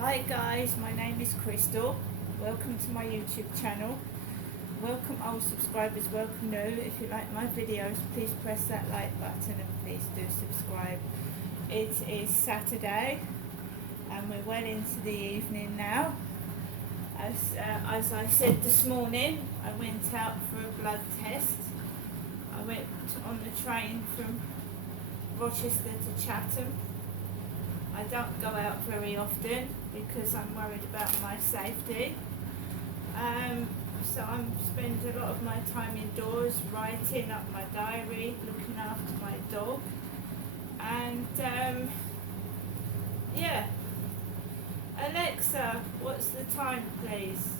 Hi guys, my name is Crystal. Welcome to my YouTube channel. Welcome old subscribers, welcome new. If you like my videos, please press that like button and please do subscribe. It is Saturday and we're well into the evening now. As I said this morning, I went out for a blood test. I went on the train from Rochester to Chatham. I don't go out very often because I'm worried about my safety. So I'm spending a lot of my time indoors, writing up my diary, looking after my dog, and yeah. Alexa, what's the time, please?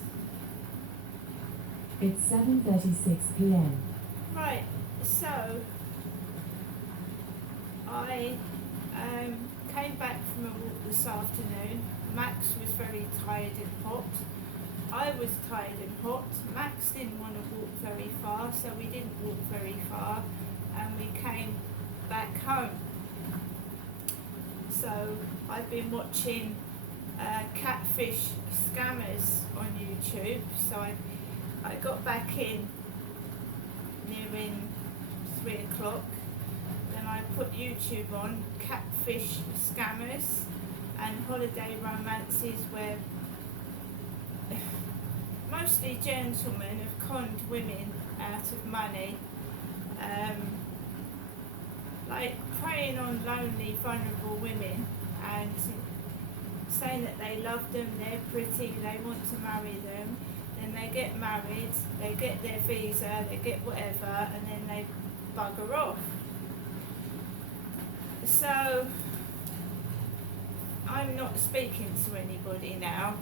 It's 7:36 p.m. Right. So I came back from a walk this afternoon. Max was very tired and hot. I was tired and hot. Max didn't want to walk very far, so we didn't walk very far, and we came back home. So I've been watching catfish scammers on YouTube. So I got back in nearing 3 o'clock. Then I put YouTube on, catfish scammers and holiday romances where mostly gentlemen have conned women out of money, like preying on lonely, vulnerable women and saying that they love them, they're pretty, they want to marry them. Then they get married, they get their visa, they get whatever, and then they bugger off. So I'm not speaking to anybody now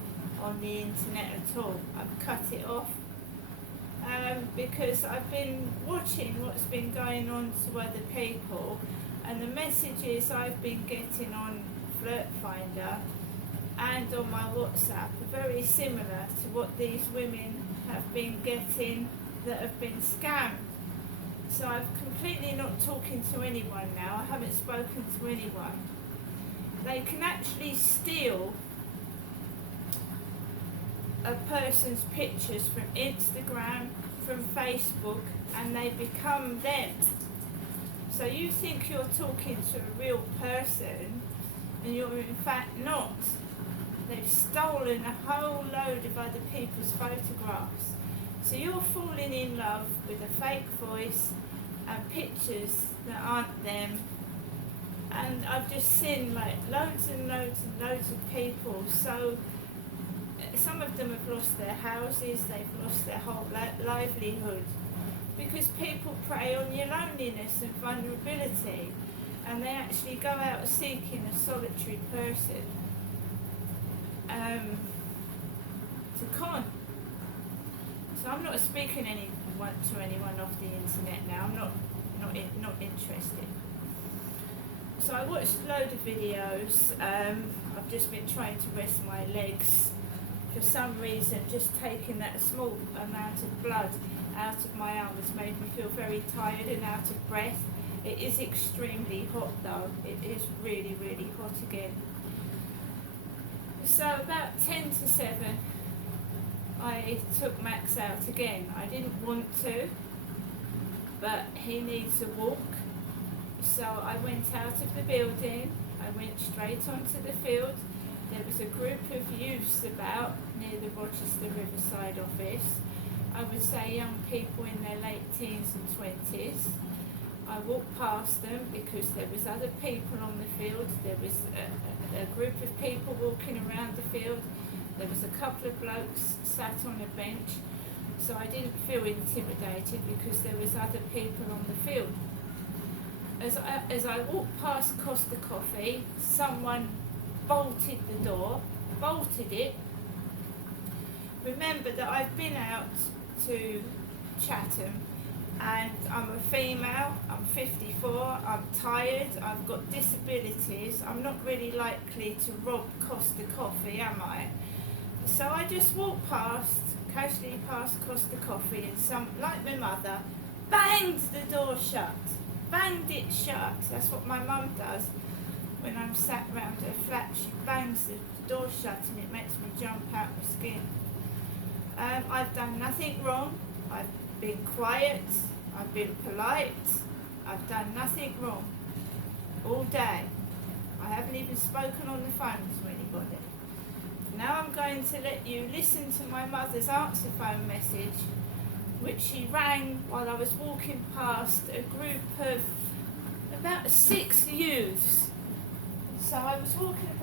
on the internet at all. I've cut it off because I've been watching what's been going on to other people, and the messages I've been getting on Flirt Finder and on my WhatsApp are very similar to what these women have been getting that have been scammed. So I'm completely not talking to anyone now. I haven't spoken to anyone. They can actually steal a person's pictures from Instagram, from Facebook, and they become them. So you think you're talking to a real person, and you're in fact not. They've stolen a whole load of other people's photographs. So you're falling in love with a fake voice and pictures that aren't them. And I've just seen like loads and loads and loads of people. So some of them have lost their houses, they've lost their whole livelihood, because people prey on your loneliness and vulnerability, and they actually go out seeking a solitary person to con. So I'm not speaking to anyone off the internet now. I'm not interested. So I watched a load of videos. I've just been trying to rest my legs. For some reason, just taking that small amount of blood out of my arm has made me feel very tired and out of breath. It is extremely hot though. It is really, really hot again. So about 10 to 7, I took Max out again. I didn't want to, but he needs a walk. So I went out of the building, I went straight onto the field. There was a group of youths about near the Rochester Riverside office. I would say young people in their late teens and 20s. I walked past them because there was other people on the field. There was a group of people walking around the field. There was a couple of blokes sat on a bench. So I didn't feel intimidated because there was other people on the field. As I walked past Costa Coffee, someone bolted the door, bolted it. Remember that I've been out to Chatham and I'm a female, I'm 54, I'm tired, I've got disabilities, I'm not really likely to rob Costa Coffee, am I? So I just walked past, casually past Costa Coffee, and some, like my mother, banged the door shut, banged it shut. That's what my mum does. when I'm sat round her flat, she bangs the door shut and it makes me jump out my skin. I've done nothing wrong. I've been quiet. I've been polite. I've done nothing wrong all day. I haven't even spoken on the phone to anybody. Now I'm going to let you listen to my mother's answer phone message, which she rang while I was walking past a group of about 6 youths. So I was walking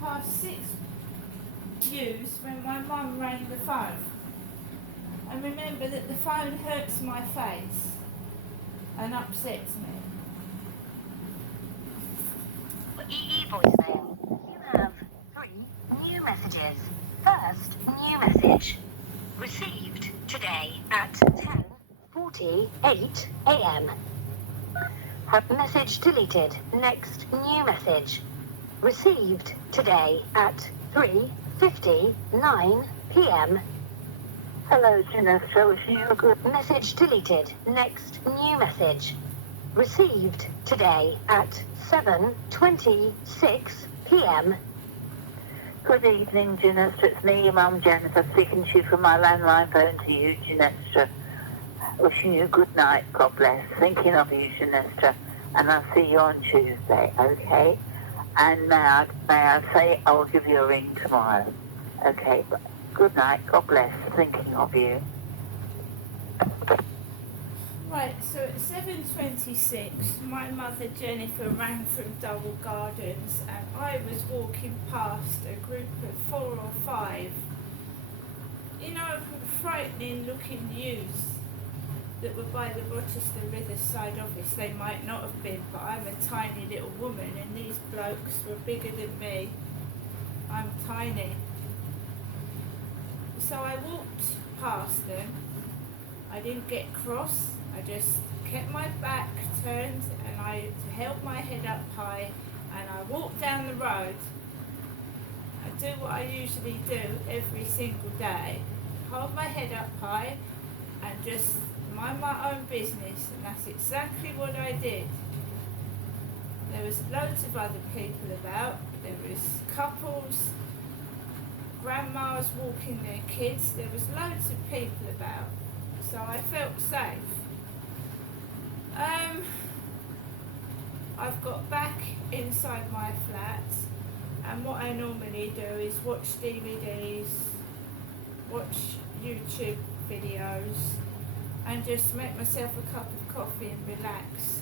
past 6 youths when my mum rang the phone. And remember that the phone hurts my face and upsets me. EE voicemail. You have 3 new messages. First new message. Received today at 10:48 a.m. Message deleted. Next new message. Received today at 3:59 p.m. Hello, Janessa. Wishing you a good message deleted. Next new message. Received today at 7:26 p.m. Good evening, Janessa. It's me, your mum, Jennifer, speaking to you from my landline phone to you, Janessa. Wishing you a good night, God bless. Thinking of you, Janessa. And I'll see you on Tuesday, okay? And may I say I will give you a ring tomorrow, okay? But good night, God bless. Thinking of you. Right, so at 7:26, my mother Jennifer rang from Double Gardens and I was walking past a group of 4 or 5, frightening looking youths that were by the Rochester Riverside office. They might not have been, but I'm a tiny little woman and these blokes were bigger than me. I'm tiny. So I walked past them. I didn't get cross. I just kept my back turned and I held my head up high and I walked down the road. I do what I usually do every single day. Hold my head up high and just mind my own business, and that's exactly what I did. There was loads of other people about. There was couples, grandmas walking their kids. There was loads of people about. So I felt safe. I've got back inside my flat, and what I normally do is watch DVDs, watch YouTube videos, and just make myself a cup of coffee and relax.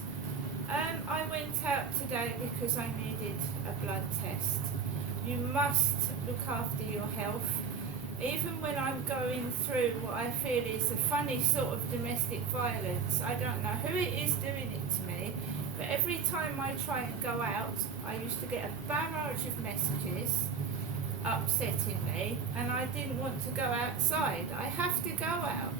I went out today because I needed a blood test. You must look after your health. Even when I'm going through what I feel is a funny sort of domestic violence, I don't know who it is doing it to me, but every time I try and go out, I used to get a barrage of messages upsetting me, and I didn't want to go outside. I have to go out.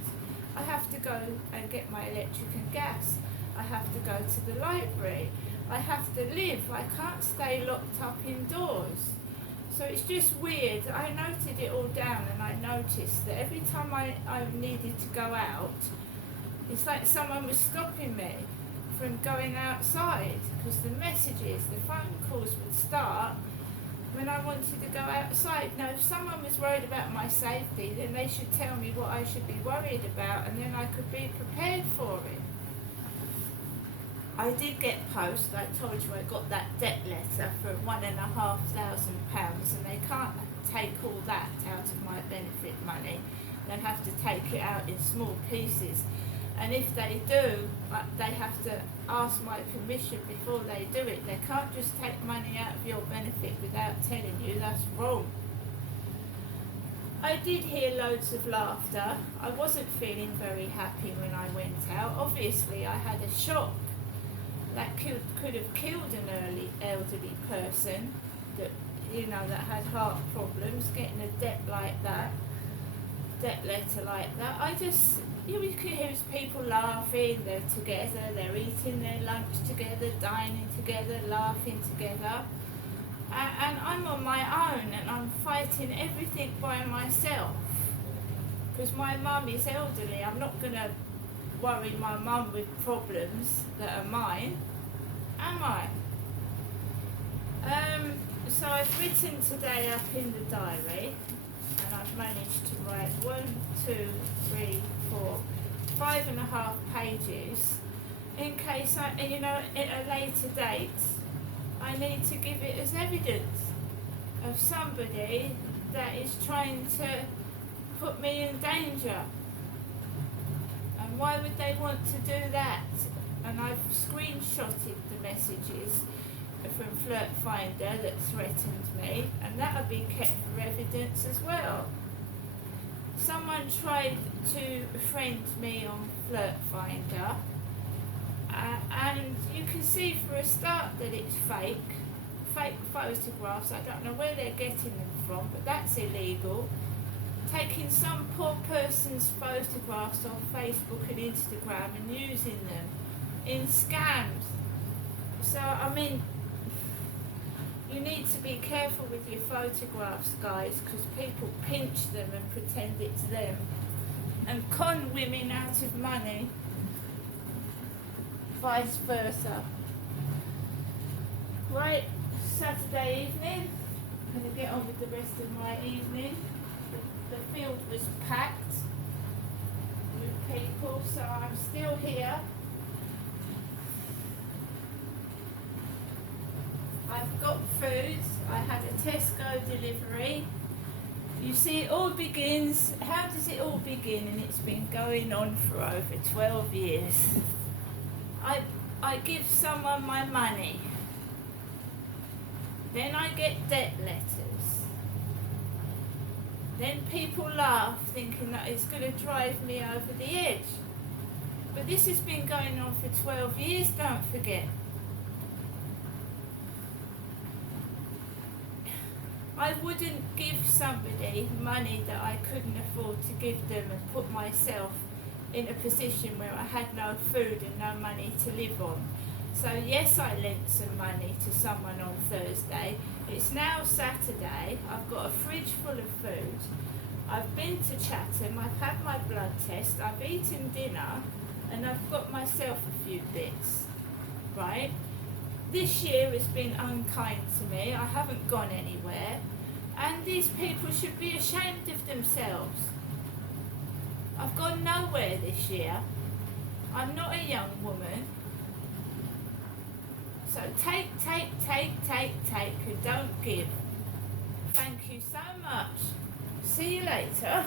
I have to go and get my electric and gas. I have to go to the library. I have to live. I can't stay locked up indoors. So it's just weird. I noted it all down and I noticed that every time I needed to go out, it's like someone was stopping me from going outside, because the messages, the phone calls would start when I wanted to go outside. Now, if someone was worried about my safety, then they should tell me what I should be worried about, and then I could be prepared for it. I did get post. I told you I got that debt letter for £1,500, and they can't take all that out of my benefit money. They'll have to take it out in small pieces. And if they do, they have to ask my permission before they do it. They can't just take money out of your benefit without telling you. That's wrong. I did hear loads of laughter. I wasn't feeling very happy when I went out. Obviously, I had a shock that could have killed an elderly person that had heart problems, getting a debt letter like that. You could hear people laughing. They're together, they're eating their lunch together, dining together, laughing together. And I'm on my own and I'm fighting everything by myself. Because my mum is elderly. I'm not going to worry my mum with problems that are mine, am I? I've written today up in the diary, and I've managed to write 1, 2, 3, 4, 5.5 pages, in case at a later date, I need to give it as evidence of somebody that is trying to put me in danger. And why would they want to do that? And I've screenshotted the messages from Flirt Finder that threatened me, and that'll be kept for evidence as well. Someone tried to friend me on Flirt Finder, and you can see for a start that it's fake photographs. I don't know where they're getting them from, but that's illegal. Taking some poor person's photographs on Facebook and Instagram and using them in scams. So, I mean, you need to be careful with your photographs, guys, because people pinch them and pretend it's them and con women out of money, vice versa. Right, Saturday evening, I'm going to get on with the rest of my evening. The field was packed with people, so I'm still here. I've got food. I had a Tesco delivery. You see, it all begins, how does it all begin? And it's been going on for over 12 years. I give someone my money. Then I get debt letters. Then people laugh, thinking that it's going to drive me over the edge. But this has been going on for 12 years, don't forget. I wouldn't give somebody money that I couldn't afford to give them and put myself in a position where I had no food and no money to live on. So yes, I lent some money to someone on Thursday. It's now Saturday. I've got a fridge full of food. I've been to Chatham. I've had my blood test. I've eaten dinner, and I've got myself a few bits, right? This year has been unkind to me. I haven't gone anywhere, and these people should be ashamed of themselves. I've gone nowhere this year. I'm not a young woman. So take, and don't give. Thank you so much. See you later.